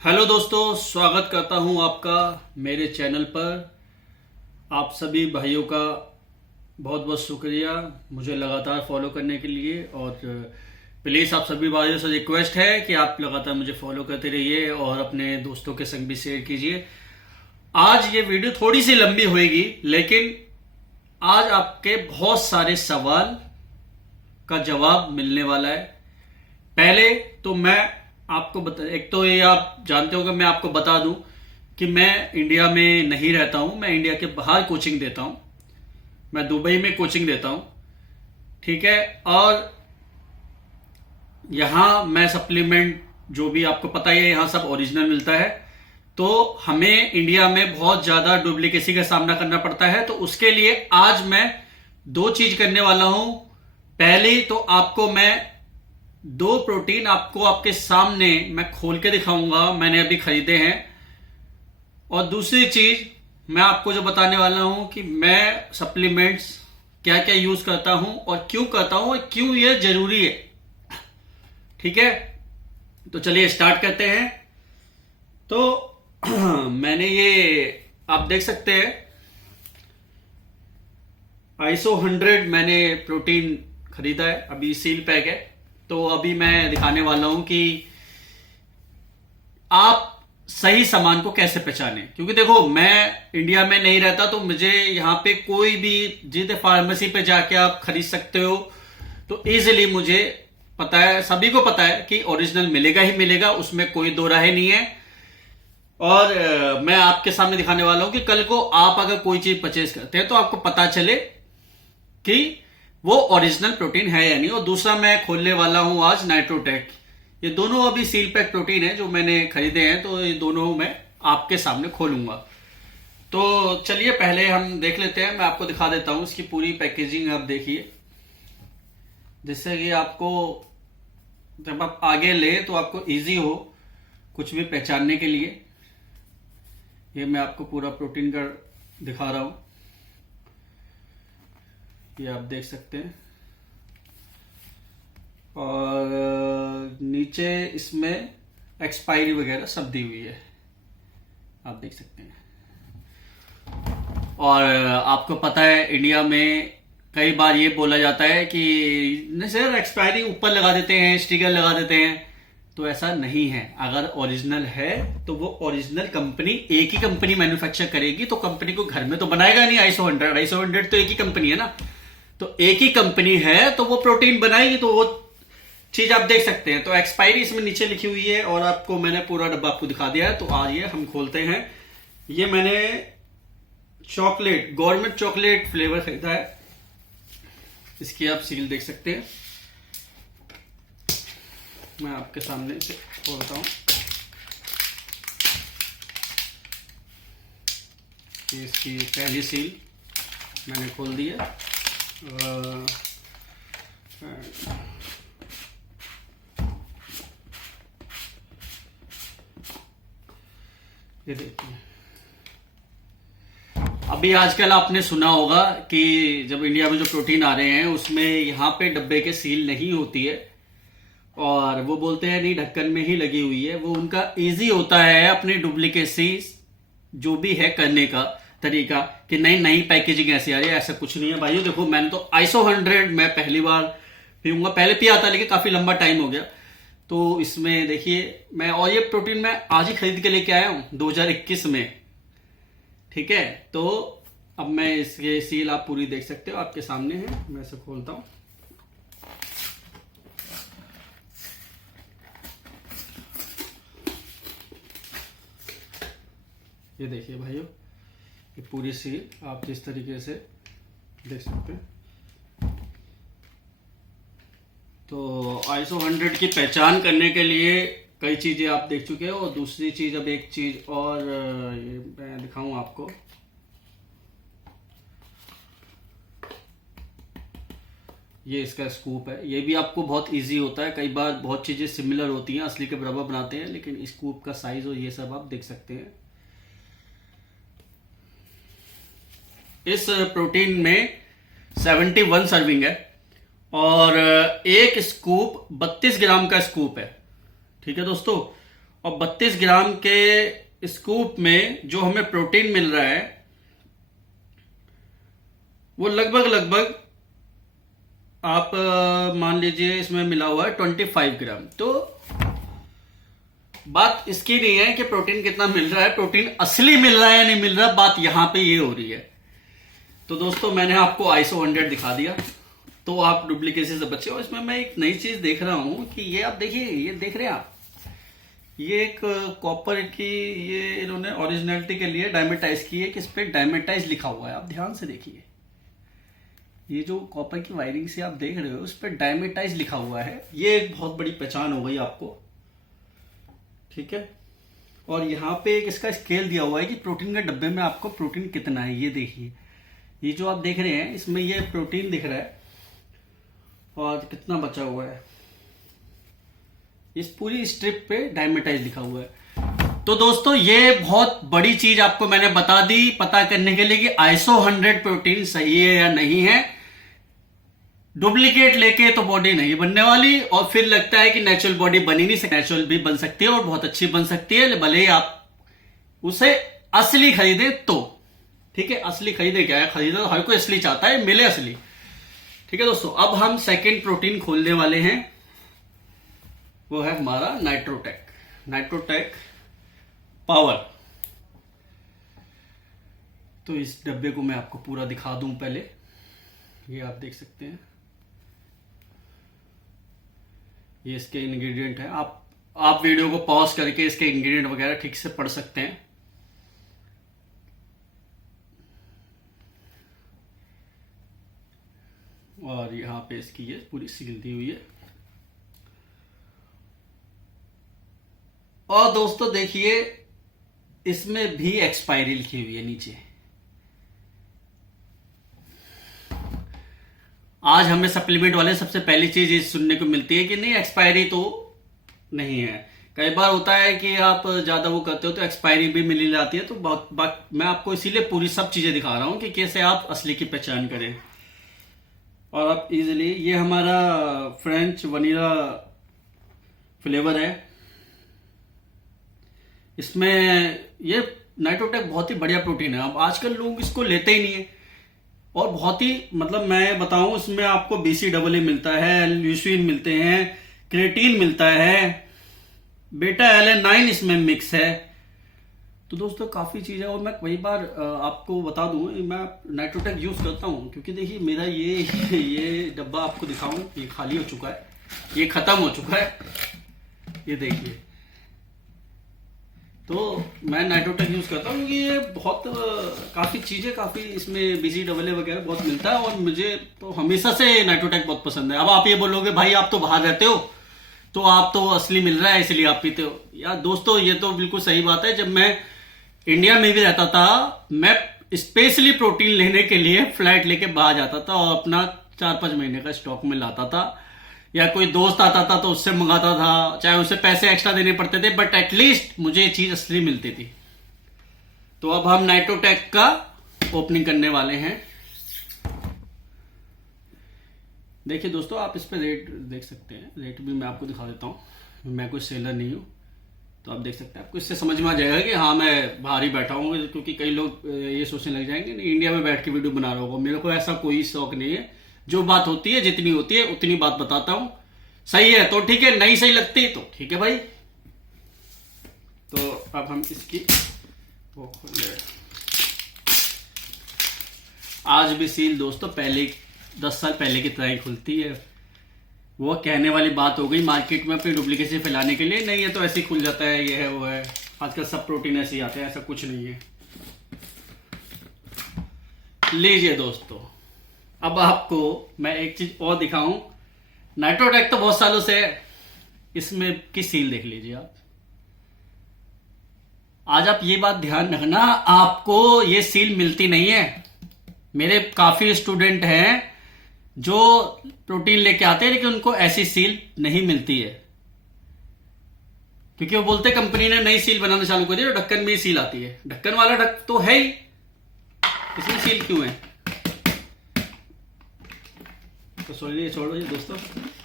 Hello दोस्तों, स्वागत करता हूं आपका मेरे चैनल पर। आप सभी भाइयों का बहुत बहुत शुक्रिया मुझे लगातार फॉलो करने के लिए। और प्लीज़ आप सभी भाइयों से रिक्वेस्ट है कि आप लगातार मुझे फॉलो करते रहिए और अपने दोस्तों के संग भी शेयर कीजिए। आज ये वीडियो थोड़ी सी लंबी होगी, लेकिन आज आपके बहुत सारे सवाल का जवाब मिलने वाला है। पहले तो मैं आपको एक तो ये आप जानते हो कि मैं आपको बता दूं कि मैं इंडिया में नहीं रहता हूं। मैं इंडिया के बाहर कोचिंग देता हूं। मैं दुबई में कोचिंग देता हूं, ठीक है। और यहां मैं सप्लीमेंट जो भी आपको पता ही है, यहां सब ओरिजिनल मिलता है। तो हमें इंडिया में बहुत ज्यादा डुप्लीकेसी का सामना करना पड़ता है। तो उसके लिए आज मैं दो चीज करने वाला हूं। पहली तो आपको मैं दो प्रोटीन आपको आपके सामने मैं खोल के दिखाऊंगा, मैंने अभी खरीदे हैं। और दूसरी चीज मैं आपको जो बताने वाला हूं कि मैं सप्लीमेंट्स क्या क्या यूज करता हूं और क्यों करता हूं और क्यों यह जरूरी है, ठीक है। तो चलिए स्टार्ट करते हैं। तो मैंने ये आप देख सकते हैं आइसो 100 मैंने प्रोटीन खरीदा है, अभी सील पैक है। तो अभी मैं दिखाने वाला हूं कि आप सही सामान को कैसे पहचाने। क्योंकि देखो, मैं इंडिया में नहीं रहता, तो मुझे यहां पे कोई भी जिस फार्मेसी पे जाके आप खरीद सकते हो, तो इजीली मुझे पता है, सभी को पता है कि ओरिजिनल मिलेगा ही मिलेगा, उसमें कोई दो राय नहीं है। और मैं आपके सामने दिखाने वाला हूं कि कल को आप अगर कोई चीज परचेज करते हैं तो आपको पता चले कि वो ओरिजिनल प्रोटीन है या नहीं। और दूसरा मैं खोलने वाला हूं आज नाइट्रोटेक। ये दोनों अभी सील पैक प्रोटीन है जो मैंने खरीदे हैं, तो ये दोनों मैं आपके सामने खोलूंगा। तो चलिए पहले हम देख लेते हैं। मैं आपको दिखा देता हूं इसकी पूरी पैकेजिंग, आप देखिए, जिससे कि आपको जब आप आगे ले तो आपको इजी हो कुछ भी पहचानने के लिए। ये मैं आपको पूरा प्रोटीन का दिखा रहा हूं, ये आप देख सकते हैं। और नीचे इसमें एक्सपायरी वगैरह सब दी हुई है, आप देख सकते हैं। और आपको पता है इंडिया में कई बार ये बोला जाता है कि नहीं सर, एक्सपायरी ऊपर लगा देते हैं, स्टिकर लगा देते हैं। तो ऐसा नहीं है। अगर ओरिजिनल है तो वो ओरिजिनल कंपनी, एक ही कंपनी मैन्युफैक्चर करेगी, तो कंपनी को घर में तो बनाएगा नहीं। आइसो 100 तो एक ही कंपनी है ना, तो एक ही कंपनी है तो वो प्रोटीन बनाएगी, तो वो चीज आप देख सकते हैं। तो एक्सपायरी इसमें नीचे लिखी हुई है और आपको मैंने पूरा डब्बा आपको दिखा दिया है। तो आइए हम खोलते हैं। ये मैंने चॉकलेट, गवर्नमेंट चॉकलेट फ्लेवर खरीदा है। इसकी आप सील देख सकते हैं। मैं आपके सामने से खोलता हूं। इसकी पहली सील मैंने खोल दी है। ये देखिए, अभी आजकल आपने सुना होगा कि जब इंडिया में जो प्रोटीन आ रहे हैं उसमें यहाँ पे डब्बे के सील नहीं होती है, और वो बोलते हैं नहीं ढक्कन में ही लगी हुई है। वो उनका इजी होता है अपनी डुप्लीकेसी जो भी है करने का तरीका, कि नहीं नई पैकेजिंग ऐसी आ रही है। ऐसा कुछ नहीं है भाइयों। देखो, मैंने तो आइसो 100 मैं पहली बार पीऊंगा, पहले पिया था लेकिन काफी लंबा टाइम हो गया। तो इसमें देखिए मैं, और ये प्रोटीन मैं आज ही खरीद के लेके आया हूं 2021 में, ठीक है। तो अब मैं इसके सील आप पूरी देख सकते हो, आपके सामने है। मैं इसे खोलता हूं। ये देखिए भाइयों, ये पूरी सील आप जिस तरीके से देख सकते हैं। तो आइसो 100 की पहचान करने के लिए कई चीजें आप देख चुके हो। और दूसरी चीज, अब एक चीज और ये मैं दिखाऊं आपको। ये इसका स्कूप है। ये भी आपको बहुत इजी होता है। कई बार बहुत चीजें सिमिलर होती हैं, असली के बराबर बनाते हैं, लेकिन स्कूप का साइज और ये सब आप देख सकते हैं। इस प्रोटीन में 71 सर्विंग है और एक स्कूप 32 ग्राम का स्कूप है, ठीक है दोस्तों। और 32 ग्राम के स्कूप में जो हमें प्रोटीन मिल रहा है वो लगभग आप मान लीजिए इसमें मिला हुआ है 25 ग्राम। तो बात इसकी नहीं है कि प्रोटीन कितना मिल रहा है, प्रोटीन असली मिल रहा है या नहीं मिल रहा, बात यहां पे ये हो रही है। तो दोस्तों मैंने आपको ISO 100 दिखा दिया, तो आप डुप्लीकेसी से बचे। और इसमें मैं एक नई चीज देख रहा हूं कि ये आप देखिए, ये देख रहे हैं आप, ये एक कॉपर की, ये इन्होंने ओरिजिनलिटी के लिए डायमेटाइज की है कि इस पे डायमेटाइज लिखा हुआ है। आप ध्यान से देखिए, ये जो कॉपर की वायरिंग से आप देख रहे हो उस पर डायमेटाइज लिखा हुआ है। ये एक बहुत बड़ी पहचान हो गई आपको, ठीक है। और यहाँ पे एक इसका स्केल दिया हुआ है कि प्रोटीन के डब्बे में आपको प्रोटीन कितना है। ये देखिए, ये जो आप देख रहे हैं इसमें ये प्रोटीन दिख रहा है और कितना बचा हुआ है। इस पूरी स्ट्रिप पे डायमेटाइज लिखा हुआ है। तो दोस्तों ये बहुत बड़ी चीज आपको मैंने बता दी पता करने के लिए कि ISO 100 प्रोटीन सही है या नहीं है। डुप्लीकेट लेके तो बॉडी नहीं बनने वाली, और फिर लगता है कि नेचुरल बॉडी बनी नहीं सकती। नेचुरल भी बन सकती है और बहुत अच्छी बन सकती है, भले ही आप उसे असली खरीदे तो, ठीक है। असली खरीदे क्या है, खरीदे तो हर कोई असली चाहता है, मिले असली, ठीक है दोस्तों। अब हम सेकंड प्रोटीन खोलने वाले हैं, वो है हमारा नाइट्रोटेक पावर। तो इस डब्बे को मैं आपको पूरा दिखा दूं पहले। ये आप देख सकते हैं, ये इसके इंग्रेडिएंट है। आप वीडियो को पॉज करके इसके इंग्रेडिएंट वगैरह ठीक से पढ़ सकते हैं। और यहां पे इसकी ये पूरी सील दी हुई है। और दोस्तों देखिए, इसमें भी एक्सपायरी लिखी हुई है नीचे। आज हमें सप्लीमेंट वाले सबसे पहली चीज ये सुनने को मिलती है कि नहीं एक्सपायरी तो नहीं है। कई बार होता है कि आप ज्यादा वो करते हो तो एक्सपायरी भी मिल जाती है। तो मैं आपको इसीलिए पूरी सब चीजें दिखा रहा हूं कि कैसे आप असली की पहचान करें। और आप इजीली, ये हमारा फ्रेंच वनीला फ्लेवर है। इसमें ये नाइट्रोटेक बहुत ही बढ़िया प्रोटीन है। अब आजकल लोग इसको लेते ही नहीं है, और बहुत ही मतलब मैं बताऊं, इसमें आपको BCAA मिलता है, ल्यूसीन मिलते हैं, क्रेटीन मिलता है, बीटा LN9 इसमें मिक्स है। तो दोस्तों काफी चीज है। और मैं कई बार आपको बता दूं, मैं नाइट्रोटेक यूज करता हूं, क्योंकि देखिए मेरा ये डब्बा आपको दिखाऊं, ये खाली हो चुका है, ये खत्म हो चुका है, ये देखिए। तो मैं नाइट्रोटेक यूज करता हूँ क्योंकि ये बहुत काफी चीजें, काफी इसमें BCAA वगैरह बहुत मिलता है, और मुझे तो हमेशा से नाइट्रोटेक बहुत पसंद है। अब आप ये बोलोगे भाई आप तो बाहर रहते हो तो आप तो असली मिल रहा है इसलिए आप पीते हो। यार दोस्तों ये तो बिल्कुल सही बात है। जब मैं इंडिया में भी रहता था, मैं स्पेशली प्रोटीन लेने के लिए फ्लाइट लेके बाहर जाता था और अपना 4-5 महीने का स्टॉक में लाता था, या कोई दोस्त आता था तो उससे मंगाता था, चाहे उसे पैसे एक्स्ट्रा देने पड़ते थे, बट एटलीस्ट मुझे ये चीज असली मिलती थी। तो अब हम नाइट्रोटेक का ओपनिंग करने वाले हैं। देखिए दोस्तों, आप इस पे रेट देख सकते हैं, रेट भी मैं आपको दिखा देता हूं। मैं कोई सेलर नहीं हूं, तो आप देख सकते हैं, आपको इससे समझ में आ जाएगा कि हाँ मैं बाहर ही बैठा हूँ। क्योंकि कई लोग ये सोचने लग जाएंगे नहीं इंडिया में बैठ के वीडियो बना रहा होगा। मेरे को ऐसा कोई शौक नहीं है। जो बात होती है, जितनी होती है उतनी बात बताता हूं। सही है तो ठीक है, नहीं सही लगती तो ठीक है भाई। तो अब हम इसकी वो खोल, आज भी सील दोस्तों पहले 10 साल पहले की तरह ही खुलती है। वो कहने वाली बात हो गई मार्केट में अपनी डुप्लीकेसी फैलाने के लिए, नहीं है तो ऐसे ही खुल जाता है, ये है वो है। आजकल सब प्रोटीन ऐसे ही आते हैं, ऐसा कुछ नहीं है। लीजिए दोस्तों, अब आपको मैं एक चीज और दिखाऊं। नाइट्रोटेक तो बहुत सालों से है, इसमें की सील देख लीजिए आप। आज आप ये बात ध्यान रखना, आपको ये सील मिलती नहीं है। मेरे काफी स्टूडेंट हैं जो प्रोटीन लेके आते हैं, लेकिन उनको ऐसी सील नहीं मिलती है, क्योंकि वो बोलते कंपनी ने नई सील बनाना चालू कर दी, तो ढक्कन में ही सील आती है। ढक्कन वाला ढक तो है ही, इसमें सील क्यों है? तो छोड़ो ये दोस्तों।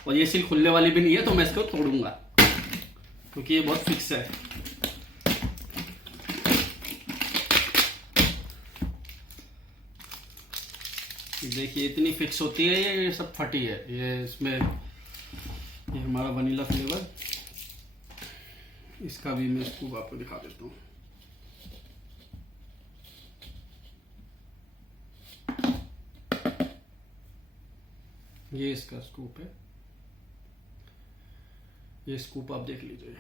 और ये सील खुलने वाली भी नहीं है, तो मैं इसको तोड़ूंगा। क्योंकि ये बहुत फिक्स है। देखिए इतनी फिक्स होती है, ये सब फटी है। ये इसमें ये हमारा वनीला फ्लेवर, इसका भी मैं स्कूप आपको दिखा देता हूँ। ये इसका स्कूप है, ये स्कूप आप देख लीजिए।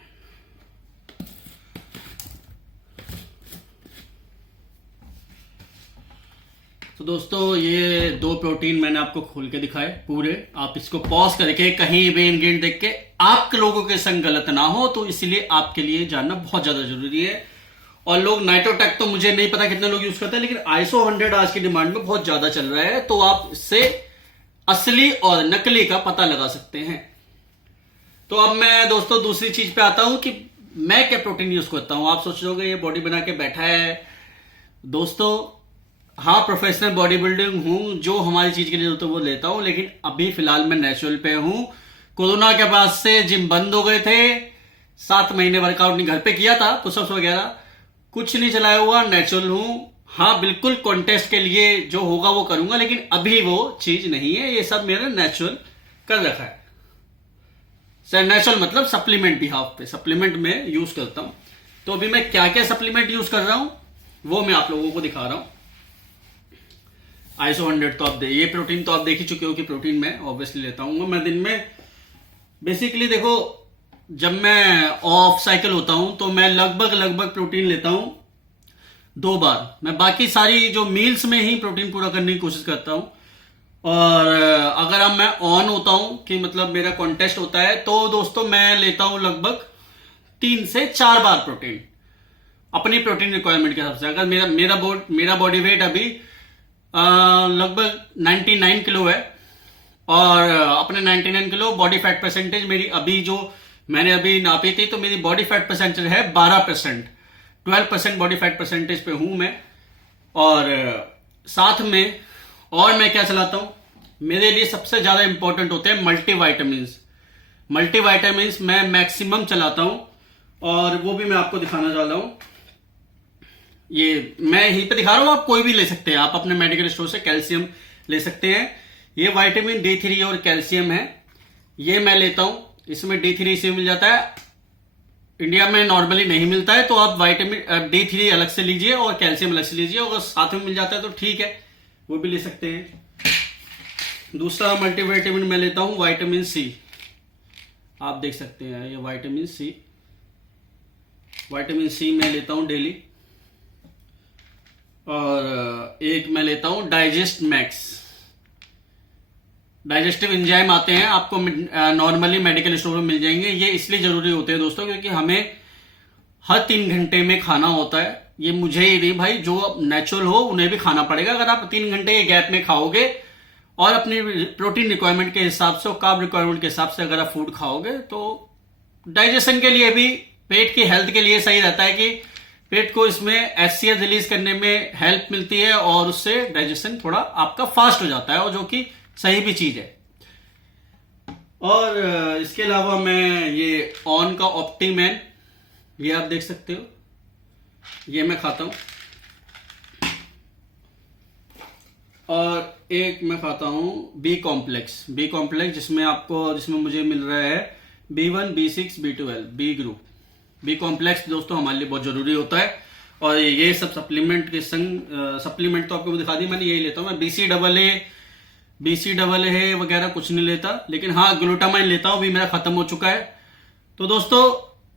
तो दोस्तों ये 2 प्रोटीन मैंने आपको खोल के दिखाए पूरे। आप इसको पॉज करके कहीं भी इंग्रेडिएंट देख के आप लोगों के संग गलत ना हो, तो इसलिए आपके लिए जानना बहुत ज्यादा जरूरी है। और लोग नाइट्रोटेक तो मुझे नहीं पता कितने लोग यूज करते हैं, लेकिन आइसो 100 आज की डिमांड में बहुत ज्यादा चल रहा है, तो आप इससे असली और नकली का पता लगा सकते हैं। तो अब मैं दोस्तों दूसरी चीज पे आता हूं कि मैं क्या प्रोटीन यूज करता हूं। आप सोच रहे ये बॉडी बना के बैठा है। दोस्तों हाँ, प्रोफेशनल बॉडी बिल्डिंग हूं, जो हमारी चीज के लिए जरूरत है वो लेता हूं, लेकिन अभी फिलहाल मैं नेचुरल पे हूं। कोरोना के बाद से जिम बंद हो गए थे, 7 महीने वर्कआउट नहीं घर पे किया था, पुशअप्स वगैरह कुछ नहीं चलाया हुआ, नेचुरल हूं। हाँ बिल्कुल कॉन्टेस्ट के लिए जो होगा वो करूंगा, लेकिन अभी वो चीज नहीं है। ये सब मेरा नेचुरल कर रखा है। सर नेचुरल मतलब सप्लीमेंट भी हाफ पे सप्लीमेंट में यूज करता हूं। तो अभी मैं क्या क्या सप्लीमेंट यूज कर रहा हूं वो मैं आप लोगों को दिखा रहा हूं। आइसो 100 तो ये प्रोटीन तो आप देख ही चुके हो कि प्रोटीन मैं ऑब्वियसली लेता हूं। मैं दिन में बेसिकली देखो, जब मैं ऑफ साइकिल होता हूं तो मैं लगभग प्रोटीन लेता हूं 2 बार। मैं बाकी सारी जो मील्स में ही प्रोटीन पूरा करने की कोशिश करता हूं। और अगर अब मैं ऑन होता हूं कि मतलब मेरा कॉन्टेस्ट होता है, तो दोस्तों मैं लेता हूं लगभग 3 से 4 बार प्रोटीन अपनी प्रोटीन रिक्वायरमेंट के हिसाब से। अगर मेरा बॉडी वेट अभी लगभग 99 किलो है, और अपने 99 किलो बॉडी फैट परसेंटेज मेरी अभी जो मैंने अभी नापी थी, तो मेरी बॉडी फैट परसेंटेज है 12%। 12% बॉडी फैट परसेंटेज पे हूं मैं। और साथ में और मैं क्या चलाता हूं, मेरे लिए सबसे ज्यादा इंपॉर्टेंट होते हैं मल्टीविटामिन्स। मल्टीविटामिन्स मैं मैक्सिमम चलाता हूं, और वो भी मैं आपको दिखाना चाह रहा हूं। ये मैं यहीं पे दिखा रहा हूं, आप कोई भी ले सकते हैं। आप अपने मेडिकल स्टोर से कैल्शियम ले सकते हैं। ये विटामिन D3 और कैल्शियम है, ये मैं लेता हूं। इसमें D3 से मिल जाता है, इंडिया में नॉर्मली नहीं मिलता है, तो आप विटामिन D3 अलग से लीजिए और कैल्शियम अलग से लीजिए। अगर साथ में मिल जाता है तो ठीक है, वो भी ले सकते हैं। दूसरा मल्टीविटामिन मैं लेता हूं विटामिन C। आप देख सकते हैं ये विटामिन C मैं लेता हूं डेली। और एक मैं लेता हूं डाइजेस्ट मैक्स। डाइजेस्टिव एंजाइम आते हैं, आपको नॉर्मली मेडिकल स्टोर में मिल जाएंगे। ये इसलिए जरूरी होते हैं दोस्तों, क्योंकि हमें हर 3 घंटे में खाना होता है। ये मुझे ही नहीं भाई, जो नेचुरल हो उन्हें भी खाना पड़ेगा। अगर आप 3 घंटे के गैप में खाओगे और अपनी प्रोटीन रिक्वायरमेंट के हिसाब से और कार्ब रिक्वायरमेंट के हिसाब से अगर आप फूड खाओगे, तो डाइजेशन के लिए भी, पेट की हेल्थ के लिए सही रहता है कि पेट को इसमें HCl रिलीज करने में हेल्प मिलती है, और उससे डाइजेशन थोड़ा आपका फास्ट हो जाता है, और जो कि सही भी चीज है। और इसके अलावा मैं ये ऑन का ऑप्टीमैन, ये आप देख सकते हो, ये मैं खाता हूं। और एक मैं खाता हूं बी कॉम्प्लेक्स, जिसमें मुझे मिल रहा है B1, B6, B12, B group. B complex दोस्तों हमारे लिए बहुत जरूरी होता है। और ये सब सप्लीमेंट के संग सप्लीमेंट तो आपको दिखा दी मैंने, यही लेता हूं मैं। BCAA वगैरह कुछ नहीं लेता, लेकिन हाँ ग्लूटामाइन लेता हूं, भी मेरा खत्म हो चुका है। तो दोस्तों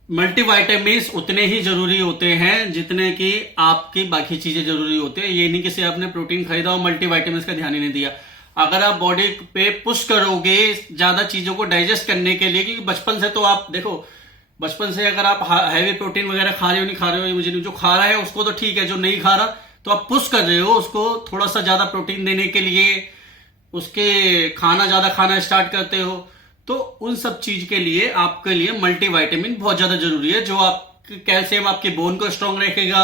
मल्टीविटामिन्स उतने ही जरूरी होते हैं जितने कि आपकी बाकी चीजें जरूरी होती है। ये नहीं कि सिर्फ आपने प्रोटीन खरीदा और मल्टीविटामिन्स का ध्यान ही नहीं दिया। अगर आप बॉडी पे पुश करोगे ज्यादा चीजों को डाइजेस्ट करने के लिए, क्योंकि बचपन से तो आप देखो, बचपन से अगर आप हैवी प्रोटीन वगैरह खा रहे हो, नहीं खा रहे हो, ये मुझे नहीं, जो खा रहा है उसको तो ठीक है, जो नहीं खा रहा तो आप पुश कर रहे हो उसको थोड़ा सा ज्यादा प्रोटीन देने के लिए, उसके ज्यादा खाना स्टार्ट करते हो। तो उन सब चीज के लिए आपके लिए मल्टीविटामिन बहुत ज्यादा जरूरी है, जो आपके कैल्शियम आपके बोन को स्ट्रांग रखेगा।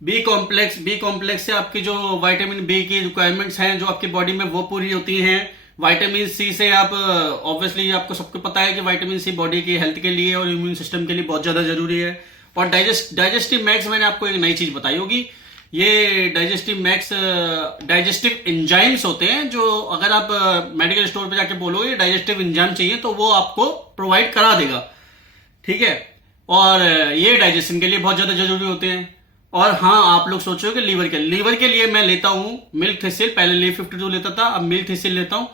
बी कॉम्प्लेक्स से आपकी जो विटामिन बी की रिक्वायरमेंट्स हैं जो आपकी बॉडी में वो पूरी होती हैं। विटामिन सी से आप ऑब्वियसली आपको सबको पता है कि विटामिन सी बॉडी की हेल्थ के लिए और इम्यून सिस्टम के लिए बहुत ज्यादा जरूरी है। और डाइजेस्टिव मैक्स मैंने आपको एक नई चीज बताई होगी। ये डाइजेस्टिव मैक्स डाइजेस्टिव एंजाइम्स होते हैं, जो अगर आप मेडिकल स्टोर पे जाके बोलोगे डाइजेस्टिव एंजाइम चाहिए तो वो आपको प्रोवाइड करा देगा, ठीक है। और ये डाइजेशन के लिए बहुत ज्यादा जरूरी होते हैं। और हाँ, आप लोग सोचोगे लीवर के लिए मैं लेता हूं मिल्क थिसिल, पहले लीव 52 लेता था, अब मिल्क थिसिल लेता हूं।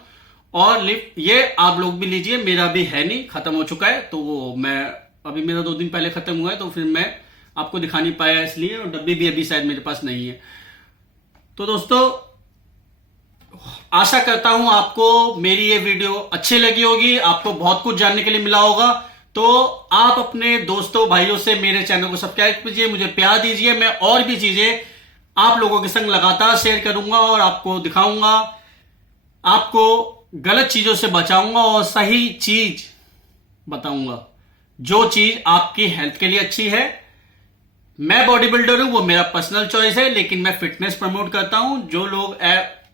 और ये आप लोग भी लीजिए, मेरा भी है नहीं, खत्म हो चुका है, तो वो मैं अभी मेरा 2 दिन पहले खत्म हुआ है, तो फिर मैं आपको दिखा नहीं पाया इसलिए, और डब्बी भी अभी शायद मेरे पास नहीं है। तो दोस्तों, आशा करता हूं आपको मेरी ये वीडियो अच्छी लगी होगी, आपको बहुत कुछ जानने के लिए मिला होगा। तो आप अपने दोस्तों भाइयों से मेरे चैनल को सब्सक्राइब कीजिए, मुझे प्यार दीजिए। मैं और भी चीजें आप लोगों के संग लगातार शेयर करूंगा और आपको दिखाऊंगा, आपको गलत चीजों से बचाऊंगा और सही चीज बताऊंगा, जो चीज आपकी हेल्थ के लिए अच्छी है। मैं बॉडी बिल्डर हूं, वो मेरा पर्सनल चॉइस है, लेकिन मैं फिटनेस प्रमोट करता हूं। जो लोग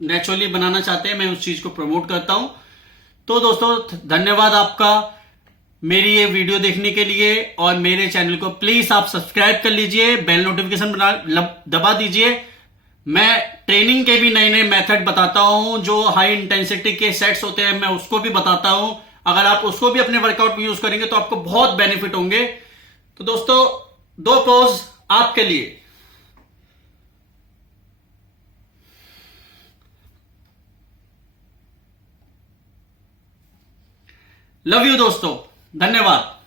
नेचुरली बनाना चाहते हैं, मैं उस चीज को प्रमोट करता हूं। तो दोस्तों, धन्यवाद आपका मेरी ये वीडियो देखने के लिए, और मेरे चैनल को प्लीज आप सब्सक्राइब कर लीजिए, बेल नोटिफिकेशन दबा दीजिए। मैं ट्रेनिंग के भी नए नए मेथड बताता हूं, जो हाई इंटेंसिटी के सेट्स होते हैं मैं उसको भी बताता हूं। अगर आप उसको भी अपने वर्कआउट में यूज करेंगे तो आपको बहुत बेनिफिट होंगे। तो दोस्तों, 2 पोज आपके लिए। लव यू दोस्तों, धन्यवाद।